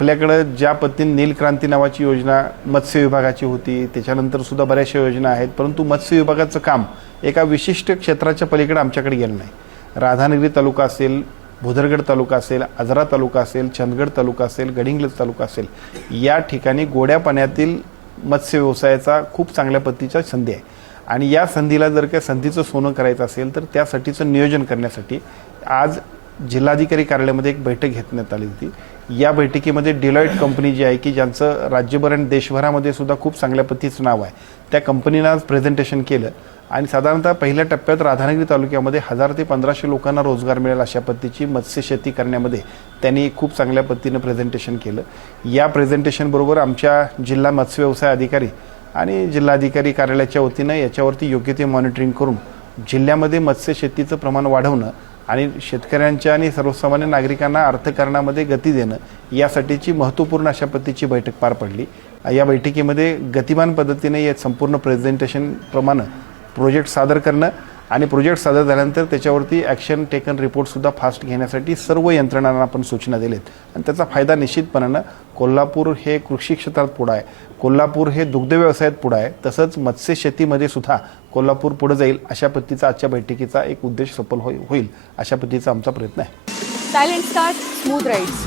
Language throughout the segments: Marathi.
आपल्याकडे ज्या पद्धतीने नीलक्रांती नावाची योजना मत्स्य विभागाची होती, त्याच्यानंतर सुद्धा बऱ्याचशा योजना आहेत, परंतु मत्स्य विभागाचं काम एका विशिष्ट क्षेत्राच्या पलीकडे आमच्याकडे गेलं नाही. राधानगरी तालुका असेल, भुदरगड तालुका असेल, आजरा तालुका असेल, चंदगड तालुका असेल, गडिंग्लज तालुका असेल, या ठिकाणी गोड्या पाण्यातील मत्स्य व्यवसायाचा खूप चांगल्या पद्धतीचा संधी आहे. आणि या संधीला जर का संधीचं सोनं करायचं असेल तर त्यासाठीचं नियोजन करण्यासाठी आज जिल्हाधिकारी कार्यालयामध्ये एक बैठक घेण्यात आली होती. या बैठकीमध्ये डिलॉइट कंपनी जी आहे की ज्यांचं राज्यभर आणि देशभरामध्ये सुद्धा खूप चांगल्या पद्धतीचं नाव आहे, त्या कंपनीनं आज प्रेझेंटेशन केलं आणि साधारणतः पहिल्या टप्प्यात राधानगरी तालुक्यामध्ये 1000 ते 1500 लोकांना रोजगार मिळेल अशा पद्धतीची मत्स्य शेती करण्यामध्ये त्यांनी खूप चांगल्या पद्धतीनं प्रेझेंटेशन केलं. या प्रेझेंटेशनबरोबर आमच्या जिल्हा मत्स्य व्यवसाय अधिकारी आणि जिल्हाधिकारी कार्यालयाच्या वतीनं याच्यावरती योग्य ते मॉनिटरिंग करून जिल्ह्यामध्ये मत्स्य शेतीचं प्रमाण वाढवणं आणि शेतकऱ्यांच्या आणि सर्वसामान्य नागरिकांना अर्थकारणामध्ये गती देणं यासाठीची महत्त्वपूर्ण अशा पद्धतीची बैठक पार पडली. या बैठकीमध्ये गतिमान पद्धतीने या संपूर्ण प्रेझेंटेशन प्रमाणे प्रोजेक्ट सादर करणं आणि प्रोजेक्ट सादर झाल्यानंतर त्याच्यावरती ॲक्शन टेकन रिपोर्टसुद्धा फास्ट घेण्यासाठी सर्व यंत्रणांना आपण सूचना दिलेत आणि त्याचा फायदा निश्चितपणानं कोल्हापूर हे कृषी क्षेत्रात पुढं आहे, कोल्हापूर हे दुग्ध व्यवसायात पुढं आहे, तसंच मत्स्य शेतीमध्ये सुद्धा कोल्हापूर पुढे जाईल अशा पद्धतीचा आजच्या बैठकीचा एक उद्देश सफल होईल अशा पद्धतीचा आमचा प्रयत्न आहे. Silent start, smooth rides,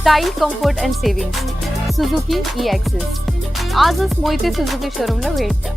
style, comfort and savings, Suzuki E-access. आजच मोहिते सुझुकी शोरूमला भेट द्या.